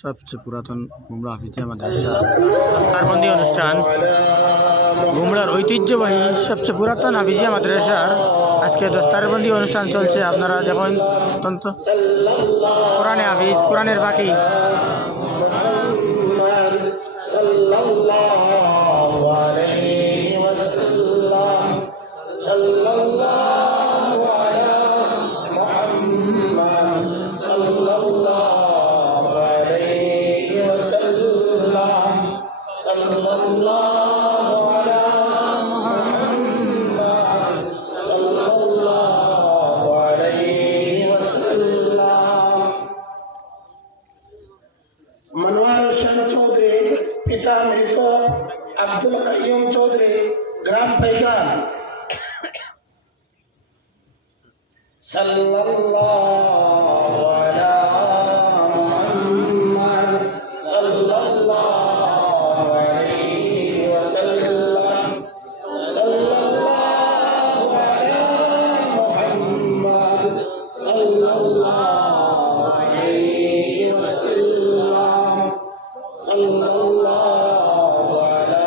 সবচেয়ে পুরাতন গুমরা হাফিজিয়া মাদ্রাসা দস্তারবন্দি অনুষ্ঠান। গুমরার ঐতিহ্যবাহী সবচেয়ে পুরাতন হাফিজিয়া মাদ্রাসার আজকে দস্তারবন্দি অনুষ্ঠান চলছে। আপনারা দেখুন কোরআনে হাফিজ, কোরআনের বাকি मनवार हुसैन चौधरी पिता मृत अब्दुल कय्यूम चौधरी ग्राम पैगाम सल्लल्लाहु अला मुहम्मद सल्लल्लाहु अलैहि वसल्लम सल्लल्लाहु अला मुहम्मद सल्लल्लाहु अलैहि वसल्लम सल्लल्लाहु अला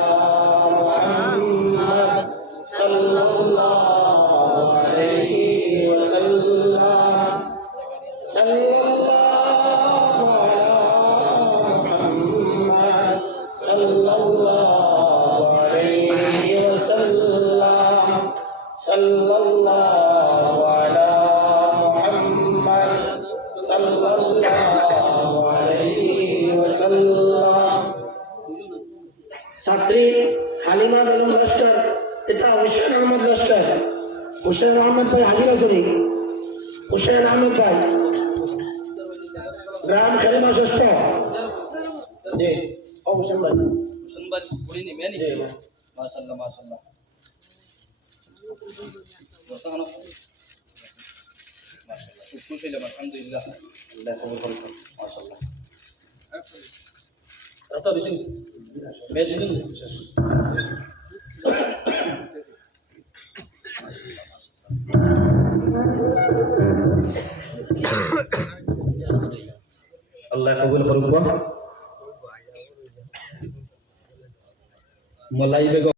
मुहम्मद सल्लल्लाहु अलैहि वसल्लम सल्लल्लाहु अला मुहम्मद सल्लल्लाहु अलैहि वसल्लम सल्लल्लाहु अला मुहम्मद सल्लल्लाहु अलैहि वसल्लम। ছাত্রী হালিমা বেগম লস্কর, এটা হুসেন আহমদ লস্কর। হুসেন আহমদ ভাই হাজির আছেন। হুসেন আহমদ ভাই গ্রাম খেলমা ষষ্ঠ। জি হুসেন ভাই মাশাআল্লাহ মাশাআল্লাহ খুব খুশি হলাম আলহামদুলিল্লাহ। আল্লাহ কবুল করুন মাশাআল্লাহ। রাস্তা দিছেন মেদিন আল্লাহ কবুল করুন। মলাই বেগম